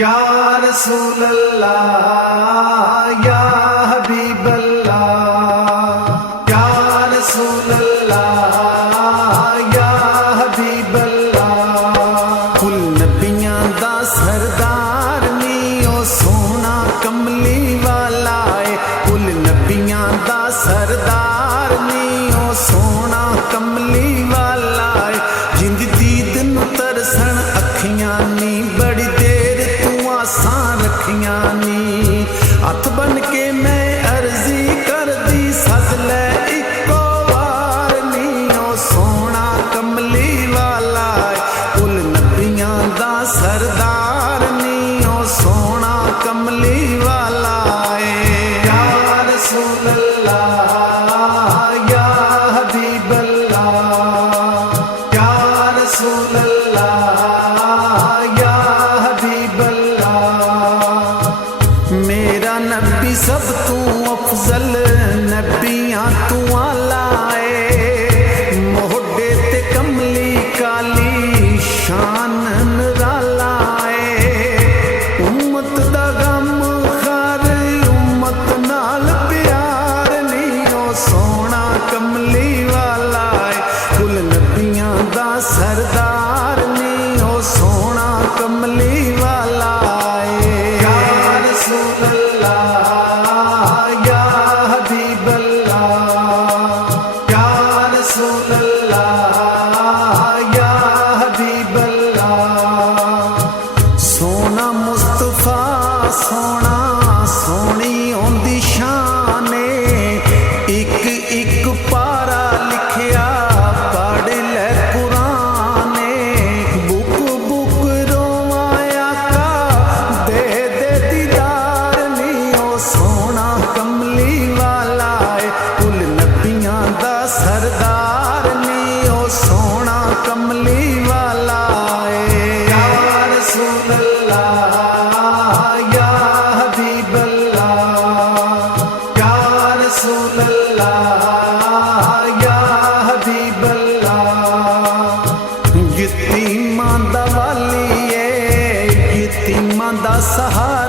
या रसूल अल्लाह या हबीब अल्लाह, या रसूल अल्लाह या हबीब अल्लाह। कुल नबियां दा सरदार नी ओ सोना कमली वाला है। कुल नबियां दा सरदार नी ओ सोना कमली वाला है। जिंद दीद नू तरसन अखियां नी बड़ी देर तू आसां रखियां नी। हथ बन के मैं अर्जी कर दी सद लै इको वार नी ओ सोना कमली वाला है। कुल नबियां दा सरदार नी ओ सोना कमली वाला है। या रसूल अल्लाह या हबीब अल्लाह, या रसूल अल्लाह या हबीब अल्लाह। मेरा नबी सब तू अफजल नबियां तू आला है। मोहडे ते कमली काली शान निराला है। उम्मत दा गम खार उम्मत नाल प्यार नी ओ सोना कमली वाला है। कुल नबियां दा सरदार नी ओ सोना कमली वाला है। या रसूल अल्लाह या हबीब अल्लाह, या रसूल अल्लाह या हबीब अल्लाह। सोना मुस्तफा सोना सोनी ओंदी शान एक एक पारा लिखिया पढ़ लै कुरान। बुक बुक रोवाया का दे दे दीदार नी ओ सोना कमली वाला है। कुल नबियां दा सरदार नी ओ सोना कमली वाला है। या रसूल अल्लाह या हबीब अल्लाह, या रसूल अल्लाह या हबीब अल्लाह। यतीमां दा वाली है, यतीमां दा सहारा